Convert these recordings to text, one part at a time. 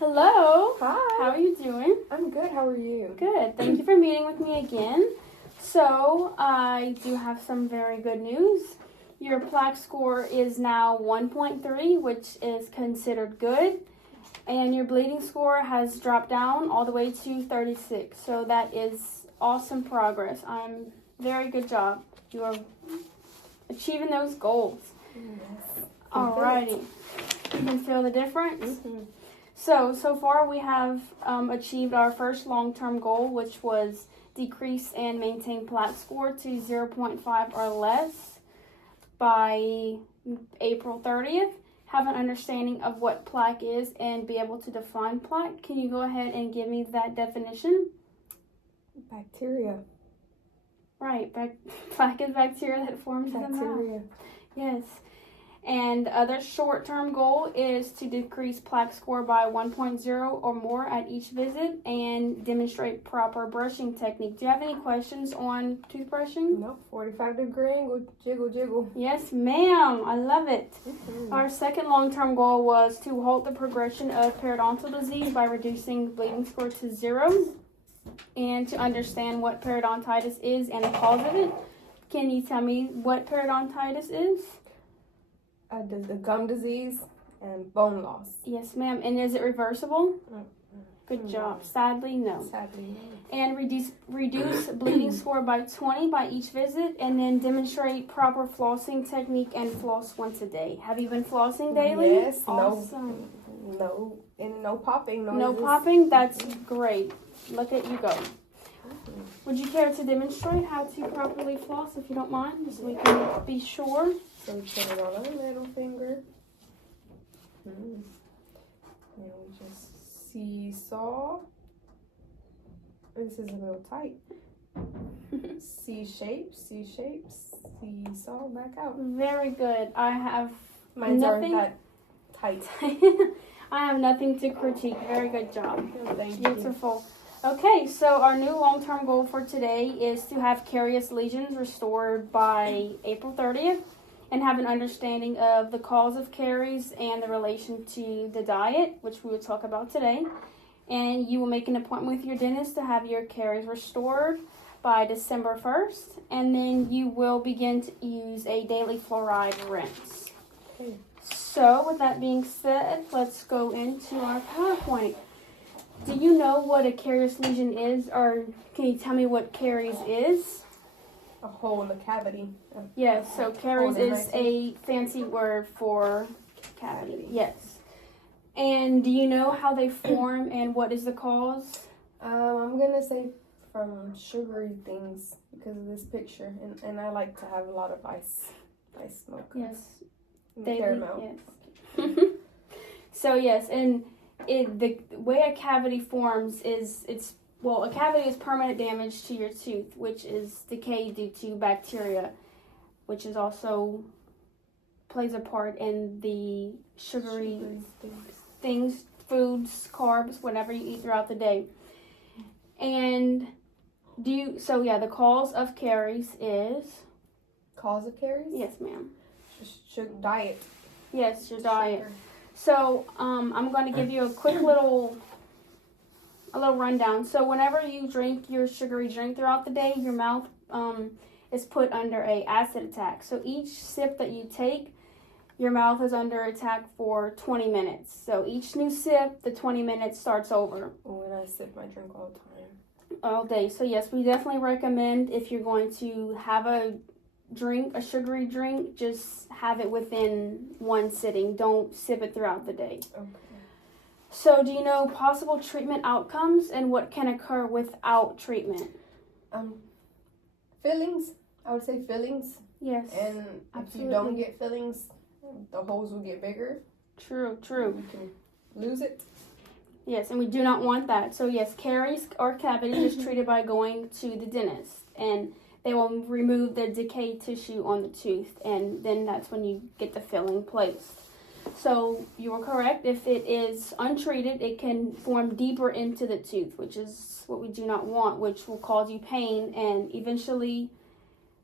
Hello. Hi. How are you doing? I'm good. How are you? Good. Thank you for meeting with me again. So, I do have some very good news. Your plaque score is now 1.3, which is considered good. And your bleeding score has dropped down all the way to 36. So, that is awesome progress. Very good job. You are achieving those goals. Yes. Alrighty. You can feel the difference? Mm-hmm. So far we have achieved our first long-term goal, which was decrease and maintain plaque score to 0.5 or less by April 30th. Have an understanding of what plaque is and be able to define plaque. Can you go ahead and give me that definition? Bacteria. Right. Plaque is bacteria that forms in the mouth. Bacteria. Yes. And the other short-term goal is to decrease plaque score by 1.0 or more at each visit and demonstrate proper brushing technique. Do you have any questions on toothbrushing? No, 45-degree angle, jiggle, jiggle. Yes, ma'am. I love it. Mm-hmm. Our second long-term goal was to halt the progression of periodontal disease by reducing bleeding score to 0 and to understand what periodontitis is and the cause of it. Can you tell me what periodontitis is? The gum disease and bone loss. Yes, ma'am. And is it reversible? Good job. Sadly, no. Sadly, no. And reduce bleeding score by 20 by each visit, and then demonstrate proper flossing technique and floss once a day. Have you been flossing daily? Yes. Awesome. No, and no popping. No popping? That's great. Look at you go. Would you care to demonstrate how to properly floss, if you don't mind, just so we can be sure? So we put it on our middle finger. And we just seesaw. This is a little tight. C shapes, seesaw back out. Very good. I have Mine's nothing. aren't that tight. I have nothing to critique. Very good job. Thank Beautiful. Okay, so our new long-term goal for today is to have caries lesions restored by April 30th and have an understanding of the cause of caries and the relation to the diet, which we will talk about today. And you will make an appointment with your dentist to have your caries restored by December 1st, and then you will begin to use a daily fluoride rinse. Okay. So with that being said, let's go into our PowerPoint. Do you know what a caries lesion is, or can you tell me what caries is? A hole in the cavity. Yes, so caries in is my a fancy word for cavity. Yes. And do you know how they form and what is the cause? I'm gonna say from sugary things because of this picture, and I like to have a lot of ice milk. Yes. And Daily, caramel. yes. So yes, and the way a cavity forms is a cavity is permanent damage to your tooth, which is decay due to bacteria, which is also plays a part in the sugary things, foods, carbs, whatever you eat throughout the day. And the cause of caries is? Cause of caries? Yes, ma'am. Just diet. Yes, your diet. Sugar. So, I'm going to give you a quick little rundown. So, whenever you drink your sugary drink throughout the day, your mouth is put under a acid attack. So, each sip that you take, your mouth is under attack for 20 minutes. So, each new sip, the 20 minutes starts over. When I sip my drink all the time. All day. So, yes, we definitely recommend if you're going to have a sugary drink, just have it within one sitting. Don't sip it throughout the day. Okay. So, do you know possible treatment outcomes and what can occur without treatment? Fillings. I would say fillings. Yes. And absolutely. if you don't get fillings, the holes will get bigger. True. You can lose it. Yes, and we do not want that. So, yes, caries or cavity is treated by going to the dentist, and they will remove the decayed tissue on the tooth, and then that's when you get the filling placed. So you are correct. If it is untreated, it can form deeper into the tooth, which is what we do not want, which will cause you pain and eventually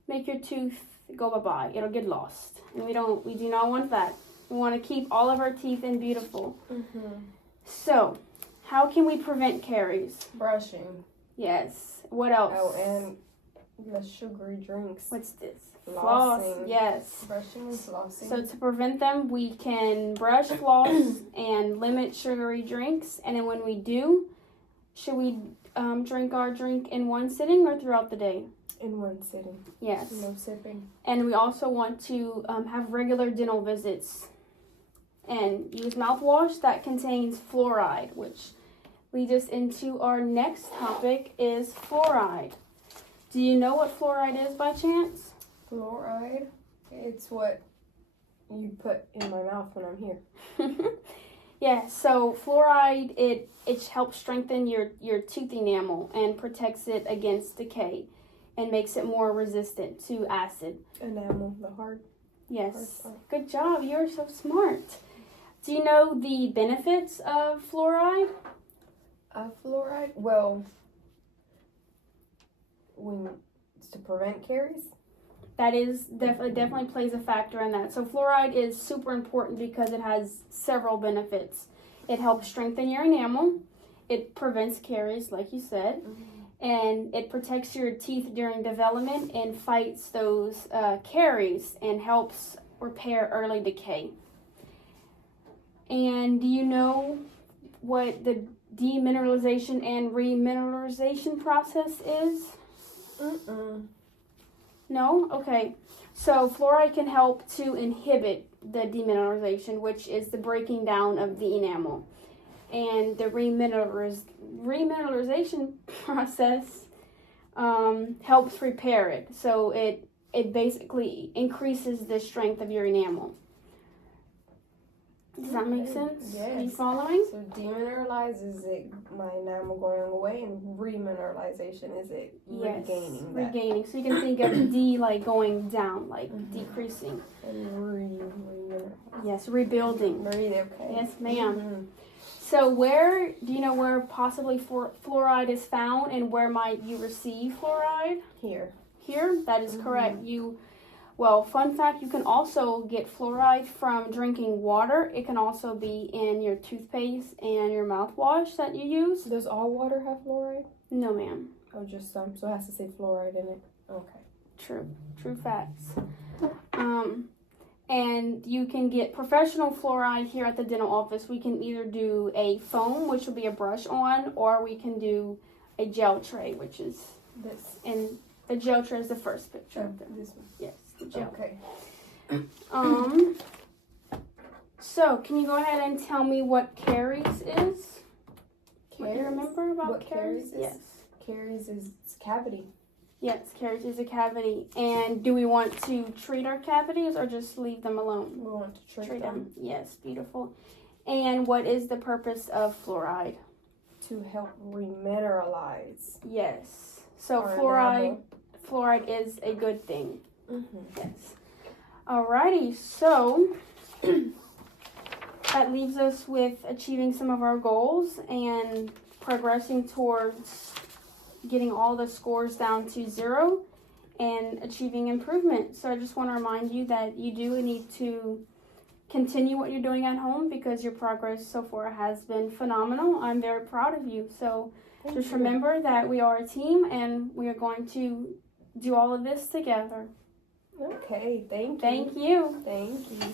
make your tooth go bye-bye. It'll get lost. And we do not want that. We want to keep all of our teeth in beautiful. Mm-hmm. So, how can we prevent caries? Brushing. Yes. What else? Oh, and the sugary drinks. What's this? Floss. Flossing. Yes. Brushing and flossing. So to prevent them, we can brush, floss, and limit sugary drinks. And then when we do, should we drink our drink in one sitting or throughout the day? In one sitting. Yes. No sipping. And we also want to have regular dental visits and use mouthwash that contains fluoride, which leads us into our next topic is fluoride. Do you know what fluoride is by chance? Fluoride. It's what you put in my mouth when I'm here. Yeah, so fluoride, it helps strengthen your tooth enamel and protects it against decay and makes it more resistant to acid. Enamel, the hard. Yes. Hard. Good job. You're so smart. Do you know the benefits of fluoride? Fluoride? Well, it's to prevent caries. That is definitely plays a factor in that. So fluoride is super important because it has several benefits. It helps strengthen your enamel. It prevents caries, like you said. And it protects your teeth during development and fights those caries and helps repair early decay. And do you know what the demineralization and remineralization process is? No? Okay. So fluoride can help to inhibit the demineralization, which is the breaking down of the enamel. And the remineralization process helps repair it. So it basically increases the strength of your enamel. Does that make sense? Yes. Are you following? So demineralize, is it my enamel going away, and remineralization, is it regaining that? Regaining. So you can think of D like going down, like decreasing. And remineralize. Yes, rebuilding. Okay. Yes, ma'am. So do you know where possibly fluoride is found and where might you receive fluoride? Here. Here? That is correct. Fun fact, you can also get fluoride from drinking water. It can also be in your toothpaste and your mouthwash that you use. Does all water have fluoride? No, ma'am. Oh, just some. So it has to say fluoride in it. Okay. True facts. And you can get professional fluoride here at the dental office. We can either do a foam, which will be a brush on, or we can do a gel tray, which is this. And the gel tray is the first picture. This one. Yes, the gel. Okay. So can you go ahead and tell me what caries is? What do you remember about what caries is? Yes. Caries is cavity. Yes, caries is a cavity. And do we want to treat our cavities or just leave them alone? We want to treat them. Yes, beautiful. And what is the purpose of fluoride? To help remineralize. Yes. So our fluoride is a good thing. Mm-hmm. Yes. Alrighty, so that leaves us with achieving some of our goals and progressing towards getting all the scores down to 0 and achieving improvement. So I just want to remind you that you do need to continue what you're doing at home because your progress so far has been phenomenal. I'm very proud of you. So just remember that we are a team and we are going to do all of this together. Okay, thank you. Thank you. Thank you.